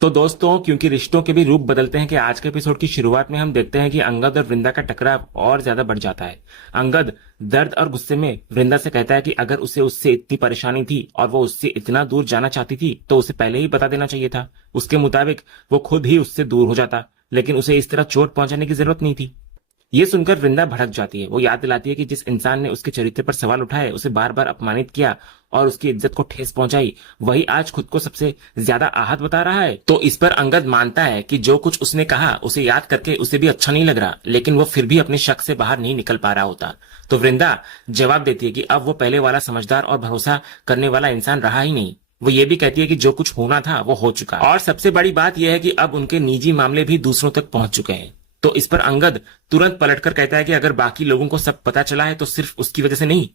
तो दोस्तों, क्योंकि रिश्तों के भी रूप बदलते हैं कि आज के एपिसोड की शुरुआत में हम देखते हैं कि अंगद और वृंदा का टकराव और ज्यादा बढ़ जाता है। अंगद दर्द और गुस्से में वृंदा से कहता है कि अगर उसे उससे इतनी परेशानी थी और वो उससे इतना दूर जाना चाहती थी तो उसे पहले ही बता देना चाहिए था। उसके मुताबिक वो खुद ही उससे दूर हो जाता, लेकिन उसे इस तरह चोट पहुंचाने की जरूरत नहीं थी। ये सुनकर वृंदा भड़क जाती है। वो याद दिलाती है कि जिस इंसान ने उसके चरित्र पर सवाल उठाए, उसे बार बार अपमानित किया और उसकी इज्जत को ठेस पहुंचाई, वही आज खुद को सबसे ज्यादा आहत बता रहा है। तो इस पर अंगद मानता है कि जो कुछ उसने कहा उसे याद करके उसे भी अच्छा नहीं लग रहा, लेकिन वो फिर भी अपने शक से बाहर नहीं निकल पा रहा होता। तो वृंदा जवाब देती है कि अब वो पहले वाला समझदार और भरोसा करने वाला इंसान रहा ही नहीं। वो ये भी कहती है कि जो कुछ होना था वो हो चुका, और सबसे बड़ी बात यह है कि अब उनके निजी मामले भी दूसरों तक पहुंच चुके हैं। तो इस पर अंगद तुरंत पलटकर कहता है कि अगर बाकी लोगों को सब पता चला है तो सिर्फ उसकी वजह से नहीं,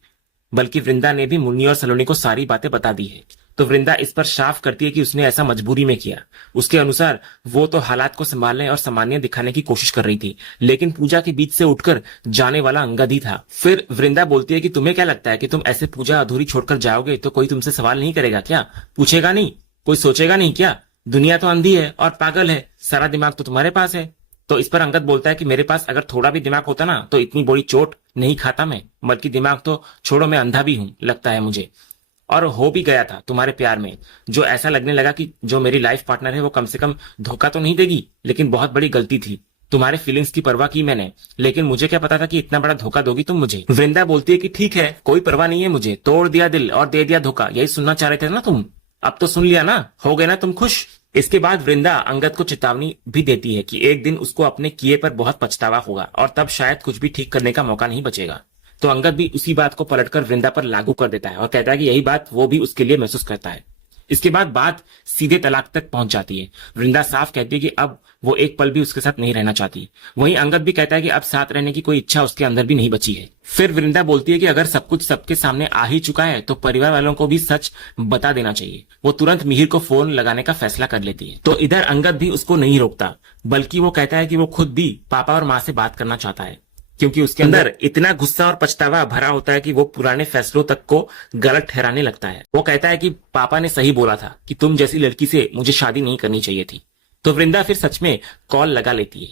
बल्कि वृंदा ने भी मुन्नी और सलोनी को सारी बातें बता दी है। तो वृंदा इस पर साफ करती है कि उसने ऐसा मजबूरी में किया। उसके अनुसार वो तो हालात को संभालने और सामान्य दिखाने की कोशिश कर रही थी, लेकिन पूजा के बीच से उठकर जाने वाला अंगद ही था। फिर वृंदा बोलती है कि तुम्हें क्या लगता है कि तुम ऐसे पूजा अधूरी छोड़कर जाओगे तो कोई तुमसे सवाल नहीं करेगा क्या? पूछेगा नहीं? कोई सोचेगा नहीं क्या? दुनिया तो अंधी है और पागल है, सारा दिमाग तो तुम्हारे पास है। तो इस पर अंगद बोलता है कि मेरे पास अगर थोड़ा भी दिमाग होता ना तो इतनी बड़ी चोट नहीं खाता मैं, बल्कि दिमाग तो छोड़ो, मैं अंधा भी हूं लगता है मुझे। और हो भी गया था तुम्हारे प्यार में, जो ऐसा लगने लगा कि जो मेरी लाइफ पार्टनर है वो कम से कम धोखा तो नहीं देगी, लेकिन बहुत बड़ी गलती थी। तुम्हारे फीलिंग्स की परवाह की मैंने, लेकिन मुझे क्या पता था कि इतना बड़ा धोखा दोगी तुम मुझे। वृंदा बोलती है कि ठीक है, कोई परवाह नहीं है मुझे, तोड़ दिया दिल और दे दिया धोखा, यही सुनना चाह रहे थे ना तुम? अब तो सुन लिया ना, हो गए ना तुम खुश? इसके बाद वृंदा अंगद को चेतावनी भी देती है कि एक दिन उसको अपने किए पर बहुत पछतावा होगा और तब शायद कुछ भी ठीक करने का मौका नहीं बचेगा। तो अंगद भी उसी बात को पलटकर वृंदा पर लागू कर देता है और कहता है कि यही बात वो भी उसके लिए महसूस करता है। इसके बाद बात सीधे तलाक तक पहुंच जाती है। वृंदा साफ कहती है कि अब वो एक पल भी उसके साथ नहीं रहना चाहती। वहीं अंगद भी कहता है कि अब साथ रहने की कोई इच्छा उसके अंदर भी नहीं बची है। फिर वृंदा बोलती है कि अगर सब कुछ सबके सामने आ ही चुका है तो परिवार वालों को भी सच बता देना चाहिए। वो तुरंत मिहिर को फोन लगाने का फैसला कर लेती है। तो इधर अंगद भी उसको नहीं रोकता, बल्कि वो कहता है कि वो खुद भी पापा और माँ से बात करना चाहता है, क्योंकि उसके अंदर इतना गुस्सा और पछतावा भरा होता है कि वो पुराने फैसलों तक को गलत ठहराने लगता है। वो कहता है कि पापा ने सही बोला था कि तुम जैसी लड़की से मुझे शादी नहीं करनी चाहिए थी। तो वृंदा फिर सच में कॉल लगा लेती है,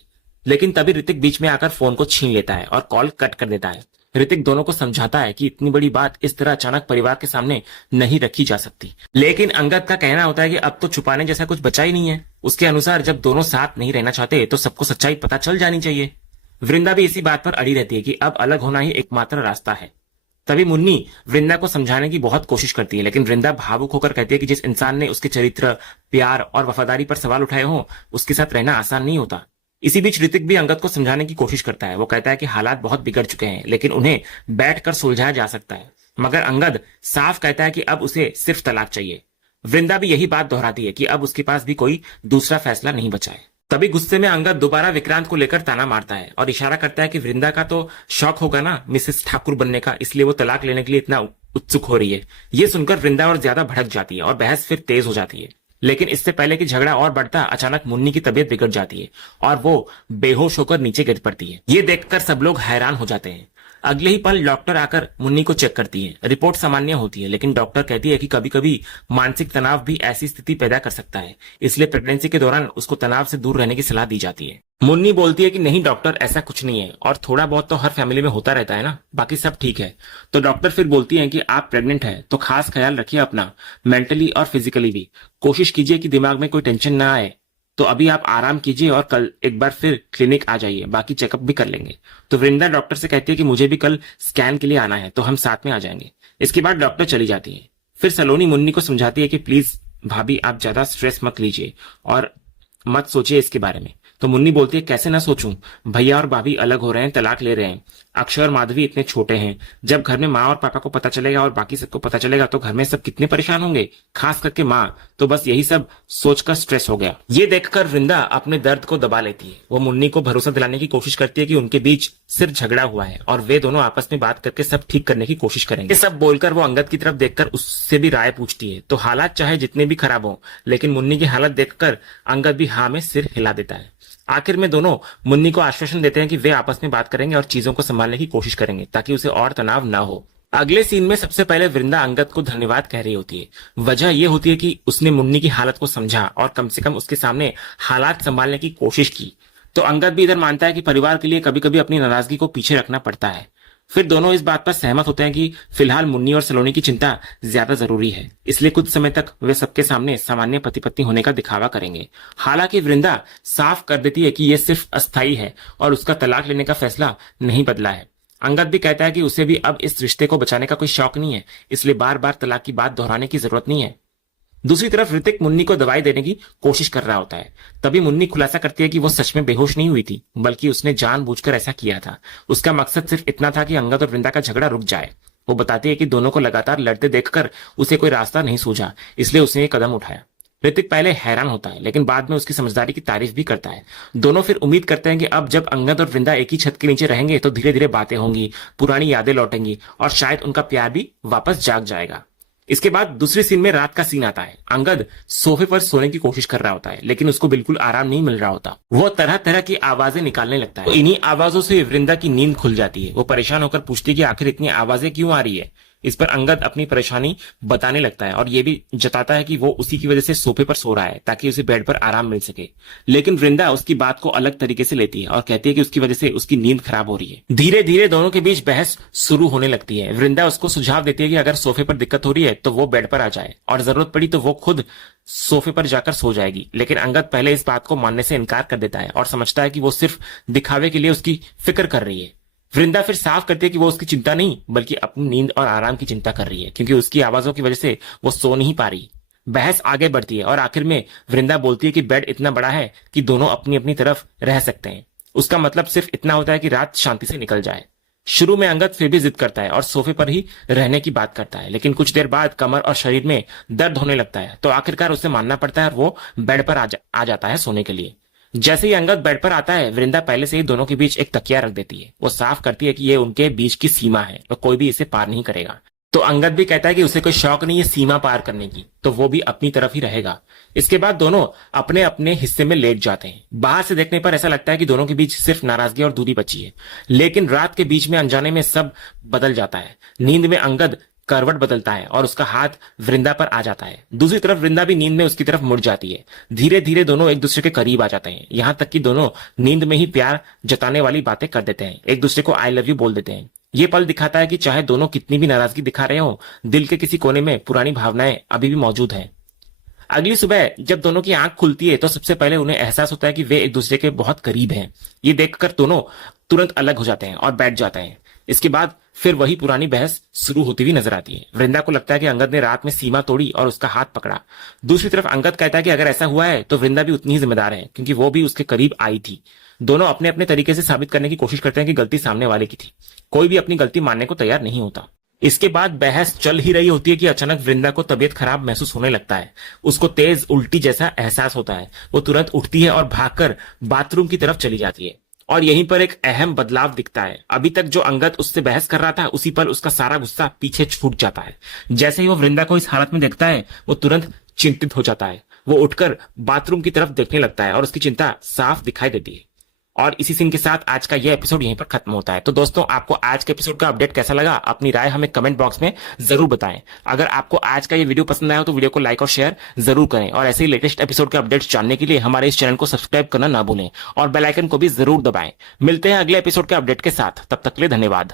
लेकिन तभी ऋतिक बीच में आकर फोन को छीन लेता है और कॉल कट कर देता है। ऋतिक दोनों को समझाता है कि इतनी बड़ी बात इस तरह अचानक परिवार के सामने नहीं रखी जा सकती, लेकिन अंगद का कहना होता है कि अब तो छुपाने जैसा कुछ बचा ही नहीं है। उसके अनुसार जब दोनों साथ नहीं रहना चाहते तो सबको सच्चाई पता चल जानी चाहिए। वृंदा भी इसी बात पर अड़ी रहती है कि अब अलग होना ही एकमात्र रास्ता है। तभी मुन्नी वृंदा को समझाने की बहुत कोशिश करती है, लेकिन वृंदा भावुक होकर कहती है कि जिस इंसान ने उसके चरित्र, प्यार और वफादारी पर सवाल उठाए हो, उसके साथ रहना आसान नहीं होता। इसी बीच ऋतिक भी अंगद को समझाने की कोशिश करता है। वो कहता है कि हालात बहुत बिगड़ चुके हैं, लेकिन उन्हें बैठकर सुलझाया जा सकता है। मगर अंगद साफ कहता है कि अब उसे सिर्फ तलाक चाहिए। वृंदा भी यही बात दोहराती है कि अब उसके पास भी कोई दूसरा फैसला नहीं बचा है। तभी गुस्से में अंगद दोबारा विक्रांत को लेकर ताना मारता है और इशारा करता है कि वृंदा का तो शौक होगा ना मिसेस ठाकुर बनने का, इसलिए वो तलाक लेने के लिए इतना उत्सुक हो रही है। ये सुनकर वृंदा और ज्यादा भड़क जाती है और बहस फिर तेज हो जाती है। लेकिन इससे पहले कि झगड़ा और बढ़ता, अचानक मुन्नी की तबीयत बिगड़ जाती है और वो बेहोश होकर नीचे गिर पड़ती है। ये देखकर सब लोग हैरान हो जाते हैं। अगले ही पल डॉक्टर आकर मुन्नी को चेक करती है। रिपोर्ट सामान्य होती है, लेकिन डॉक्टर कहती है कि कभी कभी मानसिक तनाव भी ऐसी स्थिति पैदा कर सकता है, इसलिए प्रेगनेंसी के दौरान उसको तनाव से दूर रहने की सलाह दी जाती है। मुन्नी बोलती है कि नहीं डॉक्टर, ऐसा कुछ नहीं है, और थोड़ा बहुत तो हर फैमिली में होता रहता है ना, बाकी सब ठीक है। तो डॉक्टर फिर बोलती है कि आप प्रेग्नेंट है तो खास ख्याल रखिए अपना, मेंटली और फिजिकली भी। कोशिश कीजिए कि दिमाग में कोई टेंशन ना आए। तो अभी आप आराम कीजिए और कल एक बार फिर क्लिनिक आ जाइए, बाकी चेकअप भी कर लेंगे। तो वृंदा डॉक्टर से कहती है कि मुझे भी कल स्कैन के लिए आना है, तो हम साथ में आ जाएंगे। इसके बाद डॉक्टर चली जाती है। फिर सलोनी मुन्नी को समझाती है कि प्लीज भाभी, आप ज्यादा स्ट्रेस मत लीजिए और मत सोचिए इसके बारे में। तो मुन्नी बोलती है कैसे ना सोचूं, भैया और भाभी अलग हो रहे हैं, तलाक ले रहे हैं, अक्षय और माधवी इतने छोटे हैं। जब घर में माँ और पापा को पता चलेगा और बाकी सबको पता चलेगा तो घर में सब कितने परेशान होंगे, खास करके माँ। तो बस यही सब सोचकर स्ट्रेस हो गया। ये देखकर वृंदा अपने दर्द को दबा लेती है। वो मुन्नी को भरोसा दिलाने की कोशिश करती है कि उनके बीच सिर्फ झगड़ा हुआ है और वे दोनों आपस में बात करके सब ठीक करने की कोशिश करेंगे। ये सब बोलकर वो अंगद की तरफ देखकर उससे भी राय पूछती है। तो हालात चाहे जितने भी खराब हो, लेकिन मुन्नी की हालत देखकर अंगद भी हाँ में सिर हिला देता है। आखिर में दोनों मुन्नी को आश्वासन देते हैं कि वे आपस में बात करेंगे और चीजों को संभालने की कोशिश करेंगे ताकि उसे और तनाव ना हो। अगले सीन में सबसे पहले वृंदा अंगद को धन्यवाद कह रही होती है। वजह यह होती है कि उसने मुन्नी की हालत को समझा और कम से कम उसके सामने हालात संभालने की कोशिश की। तो अंगद भी इधर मानता है कि परिवार के लिए कभी कभी अपनी नाराजगी को पीछे रखना पड़ता है। फिर दोनों इस बात पर सहमत होते हैं कि फिलहाल मुन्नी और सलोनी की चिंता ज्यादा जरूरी है, इसलिए कुछ समय तक वे सबके सामने सामान्य पति पत्नी होने का दिखावा करेंगे। हालांकि वृंदा साफ कर देती है कि यह सिर्फ अस्थायी है और उसका तलाक लेने का फैसला नहीं बदला है। अंगद भी कहता है कि उसे भी अब इस रिश्ते को बचाने का कोई शौक नहीं है, इसलिए बार बार तलाक की बात दोहराने की जरूरत नहीं है। दूसरी तरफ ऋतिक मुन्नी को दवाई देने की कोशिश कर रहा होता है। तभी मुन्नी खुलासा करती है कि वो सच में बेहोश नहीं हुई थी, बल्कि उसने जानबूझकर ऐसा किया था। उसका मकसद सिर्फ इतना था कि अंगद और वृंदा का झगड़ा रुक जाए। वो बताती है कि दोनों को लगातार लड़ते देखकर उसे कोई रास्ता नहीं सूझा, इसलिए उसने ये कदम उठाया। ऋतिक पहले हैरान होता है, लेकिन बाद में उसकी समझदारी की तारीफ भी करता है। दोनों फिर उम्मीद करते हैं कि अब जब अंगद और वृंदा एक ही छत के नीचे रहेंगे तो धीरे धीरे बातें होंगी, पुरानी यादें लौटेंगी और शायद उनका प्यार भी वापस जाग जाएगा। इसके बाद दूसरे सीन में रात का सीन आता है। अंगद सोफे पर सोने की कोशिश कर रहा होता है, लेकिन उसको बिल्कुल आराम नहीं मिल रहा होता। वो तरह तरह की आवाजें निकालने लगता है। इन्हीं आवाजों से वृंदा की नींद खुल जाती है। वो परेशान होकर पूछती है कि आखिर इतनी आवाजें क्यों आ रही है। इस पर अंगद अपनी परेशानी बताने लगता है और ये भी जताता है कि वो उसी की वजह से सोफे पर सो रहा है ताकि उसे बेड पर आराम मिल सके। लेकिन वृंदा उसकी बात को अलग तरीके से लेती है और कहती है कि उसकी वजह से उसकी नींद खराब हो रही है। धीरे धीरे दोनों के बीच बहस शुरू होने लगती है। वृंदा उसको सुझाव देती है कि अगर सोफे पर दिक्कत हो रही है तो वो बेड पर आ जाए और जरूरत पड़ी तो वो खुद सोफे पर जाकर सो जाएगी। लेकिन अंगद पहले इस बात को मानने से इनकार कर देता है और समझता है कि वो सिर्फ दिखावे के लिए उसकी फिक्र कर रही है। वृंदा फिर साफ करती है कि वो उसकी चिंता नहीं बल्कि अपनी नींद और आराम की चिंता कर रही है, क्योंकि उसकी आवाजों की वजह से वो सो नहीं पा रही। बहस आगे बढ़ती है और आखिर में वृंदा बोलती है कि बेड इतना बड़ा है कि दोनों अपनी अपनी तरफ रह सकते हैं। उसका मतलब सिर्फ इतना होता है कि रात शांति से निकल जाए। शुरू में अंगद फिर भी जिद करता है और सोफे पर ही रहने की बात करता है, लेकिन कुछ देर बाद कमर और शरीर में दर्द होने लगता है, तो आखिरकार उसे मानना पड़ता है और वो बेड पर आ जाता है सोने के लिए। जैसे ही अंगद बेड पर आता है, वृंदा पहले से ही दोनों के बीच एक तकिया रख देती है। वो साफ करती है कि ये उनके बीच की सीमा है और कोई भी इसे पार नहीं करेगा। तो अंगद भी कहता है कि उसे कोई शौक नहीं है सीमा पार करने की, तो वो भी अपनी तरफ ही रहेगा। इसके बाद दोनों अपने अपने हिस्से में लेट जाते हैं। बाहर से देखने पर ऐसा लगता है कि दोनों के बीच सिर्फ नाराजगी और दूरी बची है, लेकिन रात के बीच में अनजाने में सब बदल जाता है। नींद में अंगद करवट बदलता है और उसका हाथ वृंदा पर आ जाता है। दूसरी तरफ वृंदा भी नींद में उसकी तरफ मुड़ जाती है। धीरे धीरे दोनों एक दूसरे के करीब आ जाते हैं, यहाँ तक कि दोनों नींद में ही प्यार जताने वाली बातें कर देते हैं, एक दूसरे को आई लव यू बोल देते हैं। ये पल दिखाता है कि चाहे दोनों कितनी भी नाराजगी दिखा रहे हो, दिल के किसी कोने में पुरानी भावनाएं अभी भी मौजूद हैं। अगली सुबह जब दोनों की आंख खुलती है तो सबसे पहले उन्हें एहसास होता है कि वे एक दूसरे के बहुत करीब हैं। ये देखकर दोनों तुरंत अलग हो जाते हैं और बैठ जाते हैं। इसके बाद फिर वही पुरानी बहस शुरू होती हुई नजर आती है। वृंदा को लगता है कि अंगद ने रात में सीमा तोड़ी और उसका हाथ पकड़ा। दूसरी तरफ अंगद कहता है कि अगर ऐसा हुआ है तो वृंदा भी उतनी ही जिम्मेदार है, क्योंकि वो भी उसके करीब आई थी। दोनों अपने अपने तरीके से साबित करने की कोशिश करते हैं कि गलती सामने वाले की थी। कोई भी अपनी गलती मानने को तैयार नहीं होता। इसके बाद बहस चल ही रही होती है कि अचानक वृंदा को तबीयत खराब महसूस होने लगता है। उसको तेज उल्टी जैसा एहसास होता है। वो तुरंत उठती है और भागकर बाथरूम की तरफ चली जाती है। और यहीं पर एक अहम बदलाव दिखता है। अभी तक जो अंगद उससे बहस कर रहा था, उसी पर उसका सारा गुस्सा पीछे छूट जाता है। जैसे ही वो वृंदा को इस हालत में देखता है, वो तुरंत चिंतित हो जाता है। वो उठकर बाथरूम की तरफ देखने लगता है और उसकी चिंता साफ दिखाई देती है। और इसी सीन के साथ आज का यह एपिसोड यहीं पर खत्म होता है। तो दोस्तों, आपको आज के एपिसोड का अपडेट कैसा लगा, अपनी राय हमें कमेंट बॉक्स में जरूर बताएं। अगर आपको आज का ये वीडियो पसंद आया हो तो वीडियो को लाइक और शेयर जरूर करें, और ऐसे ही लेटेस्ट एपिसोड के अपडेट्स जानने के लिए हमारे इस चैनल को सब्सक्राइब करना ना भूलें और बेल आइकन को भी जरूर दबाएं। मिलते हैं अगले एपिसोड के अपडेट के साथ, तब तक के लिए धन्यवाद।